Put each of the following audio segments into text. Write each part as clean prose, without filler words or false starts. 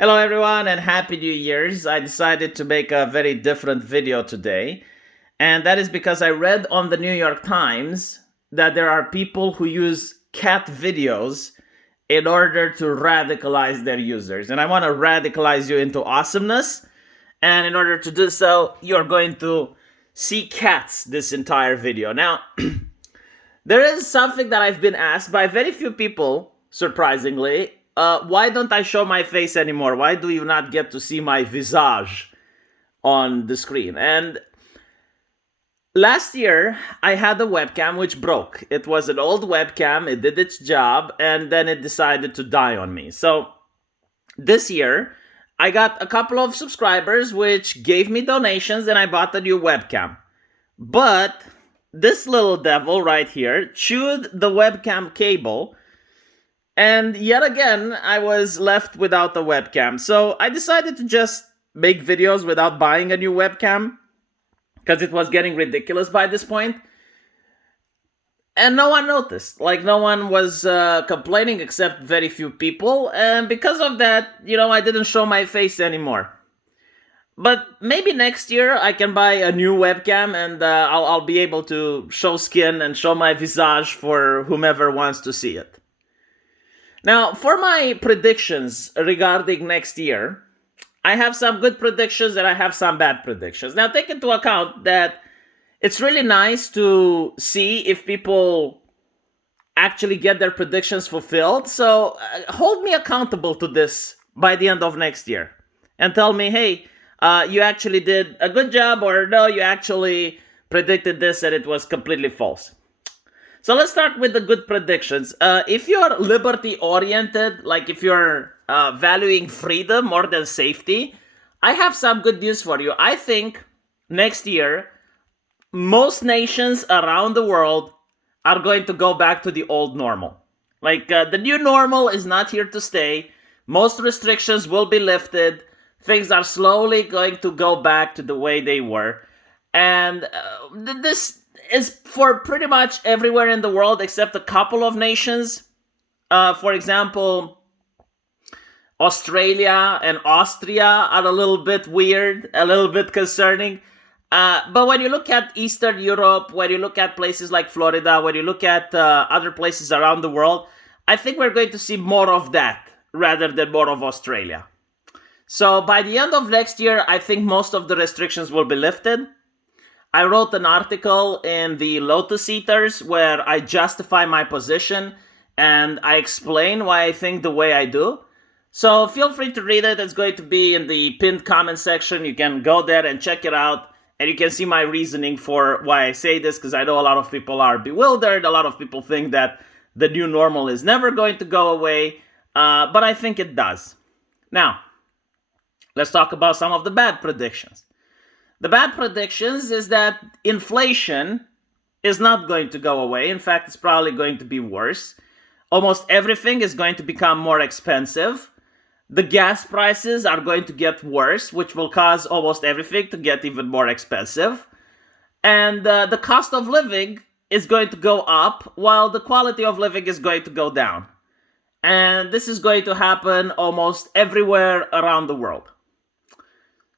Hello everyone and Happy New Year's. I decided to make a very different video today. And that is because I read on the New York Times that there are people who use cat videos in order to radicalize their users. And I want to radicalize you into awesomeness. And in order to do so, you're going to see cats this entire video. Now, there is something that I've been asked by very few people, surprisingly. Why don't I show my face anymore? Why do you not get to see my visage on the screen? And last year, I had a webcam which broke. It was an old webcam, it did its job, and then it decided to die on me. So this year, I got a couple of subscribers which gave me donations and I bought a new webcam. But this little devil right here chewed the webcam cable. And yet again, I was left without a webcam. So I decided to just make videos without buying a new webcam because it was getting ridiculous by this point. And no one noticed. Like, no one was complaining except very few people. And because of that, I didn't show my face anymore. But maybe next year I can buy a new webcam and I'll be able to show skin and show my visage for whomever wants to see it. Now, for my predictions regarding next year, I have some good predictions and I have some bad predictions. Now, take into account that it's really nice to see if people actually get their predictions fulfilled. So hold me accountable to this by the end of next year and tell me, hey, you actually did a good job, or no, you actually predicted this and it was completely false. So let's start with the good predictions. If you're liberty-oriented, like if you're valuing freedom more than safety, I have some good news for you. I think next year, most nations around the world are going to go back to the old normal. Like, the new normal is not here to stay. Most restrictions will be lifted. Things are slowly going to go back to the way they were. And this is for pretty much everywhere in the world except a couple of nations. For example, Australia and Austria are a little bit weird, a little bit concerning. But when you look at Eastern Europe, when you look at places like Florida, when you look at other places around the world, I think we're going to see more of that rather than more of Australia. So by the end of next year, I think most of the restrictions will be lifted. I wrote an article in the Lotus Eaters where I justify my position and I explain why I think the way I do. So feel free to read it. It's going to be in the pinned comment section. You can go there and check it out. And you can see my reasoning for why I say this, because I know a lot of people are bewildered. A lot of people think that the new normal is never going to go away. But I think it does. Now, let's talk about some of the bad predictions. The bad predictions is that inflation is not going to go away. In fact, it's probably going to be worse. Almost everything is going to become more expensive. The gas prices are going to get worse, which will cause almost everything to get even more expensive. And the cost of living is going to go up while the quality of living is going to go down. And this is going to happen almost everywhere around the world.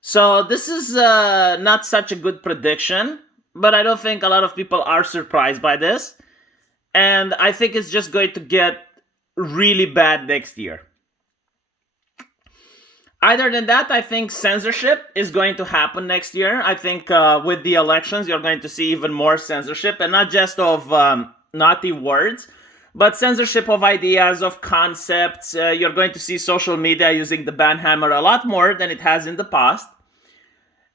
So this is not such a good prediction, but I don't think a lot of people are surprised by this. And I think it's just going to get really bad next year. Other than that, I think censorship is going to happen next year. I think with the elections, you're going to see even more censorship, and not just of naughty words, but censorship of ideas, of concepts. You're going to see social media using the ban hammer a lot more than it has in the past.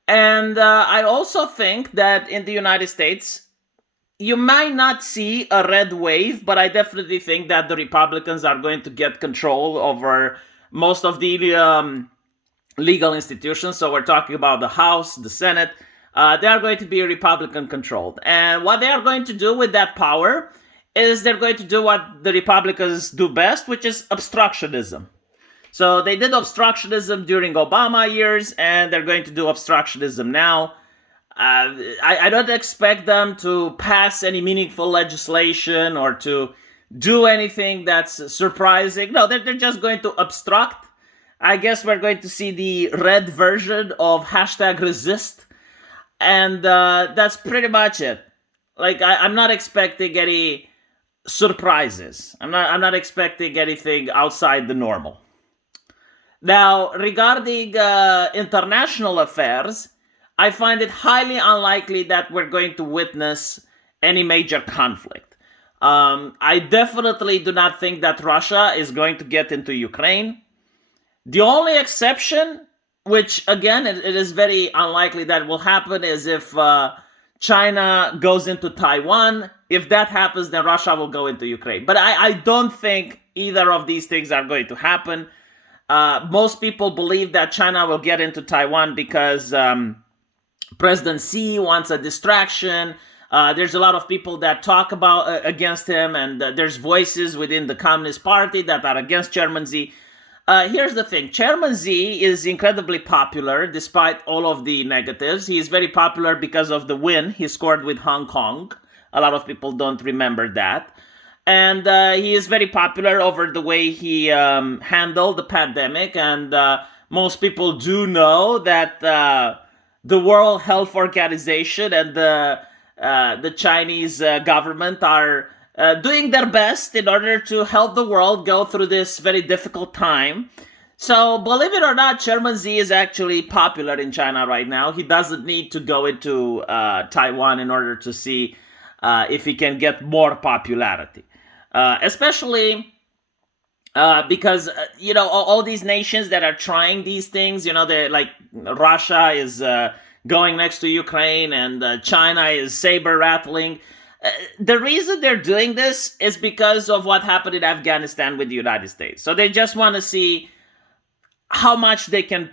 And I also think that in the United States, you might not see a red wave, but I definitely think that the Republicans are going to get control over most of the legal institutions. So we're talking about the House, the Senate. They are going to be Republican controlled. And what they are going to do with that power is they're going to do what the Republicans do best, which is obstructionism. So they did obstructionism during Obama years, and they're going to do obstructionism now. I don't expect them to pass any meaningful legislation or to do anything that's surprising. No, they're just going to obstruct I guess we're going to see the red version of hashtag resist. And that's pretty much it. Like, I'm not expecting any surprises. I'm not expecting anything outside the normal. Now, regarding international affairs, I find it highly unlikely that we're going to witness any major conflict. I definitely do not think that Russia is going to get into Ukraine. The only exception, which again, it is very unlikely that will happen, is if China goes into Taiwan. If that happens, then Russia will go into Ukraine. But I don't think either of these things are going to happen. Most people believe that China will get into Taiwan because President Xi wants a distraction. There's a lot of people that talk about against him, and there's voices within the Communist Party that are against Chairman Xi. Here's the thing. Chairman Xi is incredibly popular despite all of the negatives. He is very popular because of the win he scored with Hong Kong. A lot of people don't remember that. And he is very popular over the way he handled the pandemic. And most people do know that the World Health Organization and the Chinese government are doing their best in order to help the world go through this very difficult time. So, believe it or not, Chairman Xi is actually popular in China right now. He doesn't need to go into Taiwan in order to see if he can get more popularity. Especially because, all these nations that are trying these things, they're like Russia is going next to Ukraine and China is saber rattling. The reason they're doing this is because of what happened in Afghanistan with the United States. So they just want to see how much they can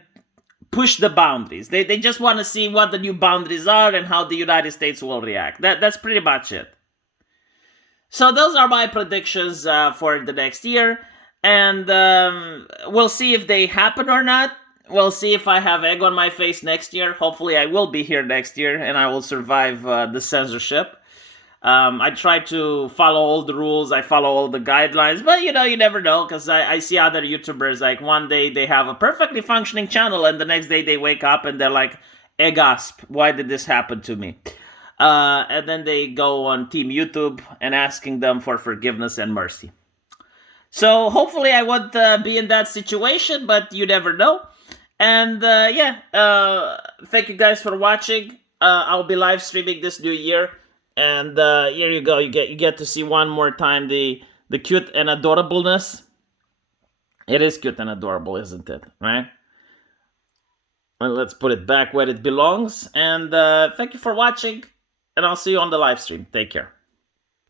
push the boundaries. They just want to see what the new boundaries are and how the United States will react. That's pretty much it. So those are my predictions for the next year. And we'll see if they happen or not. We'll see if I have egg on my face next year. Hopefully I will be here next year and I will survive the censorship. I try to follow all the rules. I follow all the guidelines. But, you never know, because I see other YouTubers, like, one day they have a perfectly functioning channel, and the next day they wake up and they're like, gasp, why did this happen to me? And then they go on Team YouTube and asking them for forgiveness and mercy. So hopefully I won't be in that situation, but you never know. And thank you guys for watching. I'll be live streaming this new year. And here you go. You get to see one more time the cute and adorableness. It is cute and adorable, isn't it? Right? Well, let's put it back where it belongs. And thank you for watching. And I'll see you on the live stream. Take care.